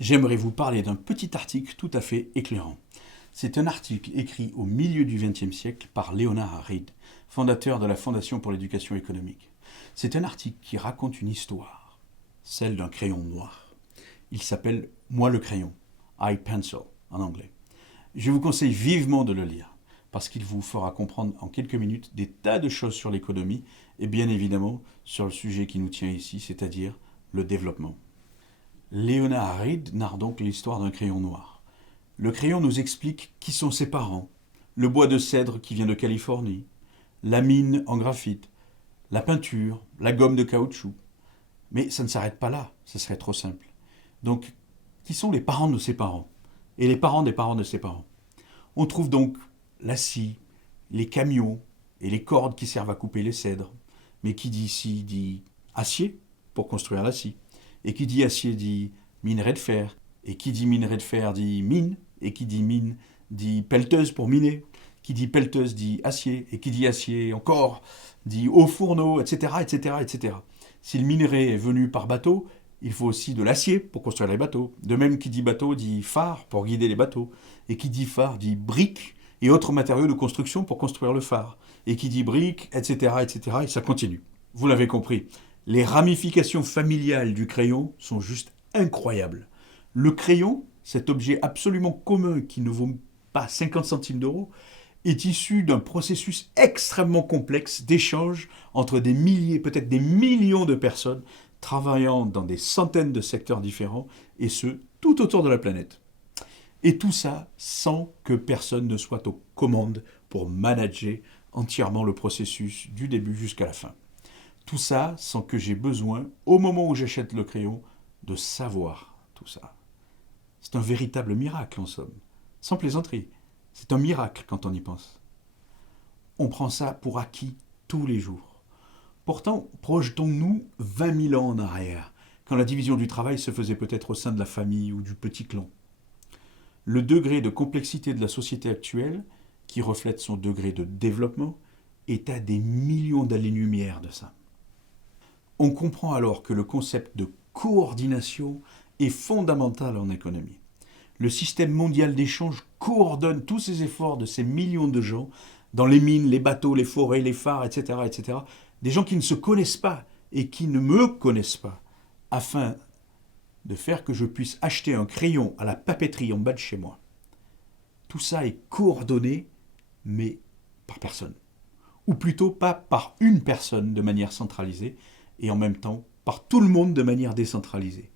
j'aimerais vous parler d'un petit article tout à fait éclairant. C'est un article écrit au milieu du XXe siècle par Leonard Read, fondateur de la Fondation pour l'éducation économique. C'est un article qui raconte une histoire, celle d'un crayon noir. Il s'appelle Moi le crayon, I Pencil en anglais. Je vous conseille vivement de le lire, parce qu'il vous fera comprendre en quelques minutes des tas de choses sur l'économie et bien évidemment sur le sujet qui nous tient ici, c'est-à-dire le développement. Leonard Read narre donc l'histoire d'un crayon noir. Le crayon nous explique qui sont ses parents, le bois de cèdre qui vient de Californie, la mine en graphite, la peinture, la gomme de caoutchouc. Mais ça ne s'arrête pas là, ce serait trop simple. Donc, qui sont les parents de ses parents et les parents des parents de ses parents? On trouve donc la scie, les camions et les cordes qui servent à couper les cèdres. Mais qui dit scie dit acier pour construire la scie. Et qui dit acier dit minerai de fer. Et qui dit minerai de fer dit mine. Et qui dit mine dit pelleteuse pour miner. Qui dit pelleteuse dit acier. Et qui dit acier encore dit haut fourneau, etc., etc., etc. Si le minerai est venu par bateau, il faut aussi de l'acier pour construire les bateaux. De même, qui dit bateau dit phare pour guider les bateaux. Et qui dit phare dit briques et autres matériaux de construction pour construire le phare. Et qui dit briques, etc., etc., et ça continue. Vous l'avez compris, les ramifications familiales du crayon sont juste incroyables. Le crayon, cet objet absolument commun qui ne vaut pas 50 centimes d'euros, est issu d'un processus extrêmement complexe d'échange entre des milliers, peut-être des millions de personnes travaillant dans des centaines de secteurs différents, et ce, tout autour de la planète. Et tout ça sans que personne ne soit aux commandes pour manager entièrement le processus du début jusqu'à la fin. Tout ça sans que j'ai besoin, au moment où j'achète le crayon, de savoir tout ça. C'est un véritable miracle en somme. Sans plaisanterie. C'est un miracle quand on y pense. On prend ça pour acquis tous les jours. Pourtant, projetons-nous 20 000 ans en arrière, quand la division du travail se faisait peut-être au sein de la famille ou du petit clan. Le degré de complexité de la société actuelle, qui reflète son degré de développement, est à des millions d'années-lumière de ça. On comprend alors que le concept de coordination est fondamental en économie. Le système mondial d'échange coordonne tous ces efforts de ces millions de gens dans les mines, les bateaux, les forêts, les phares, etc., etc., des gens qui ne se connaissent pas et qui ne me connaissent pas, afin de faire que je puisse acheter un crayon à la papeterie en bas de chez moi. Tout ça est coordonné, mais par personne. Ou plutôt pas par une personne de manière centralisée, et en même temps par tout le monde de manière décentralisée.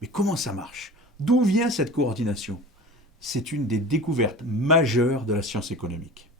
Mais comment ça marche? D'où vient cette coordination? C'est une des découvertes majeures de la science économique.